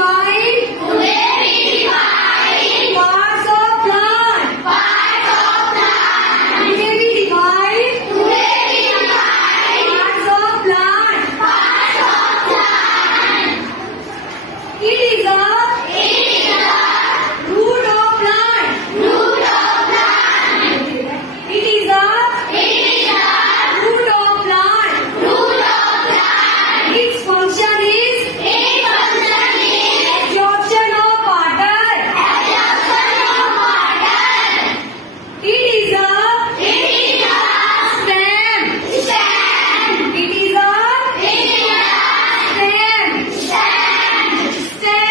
divide parts of plant. Today we divide parts of plant. It is a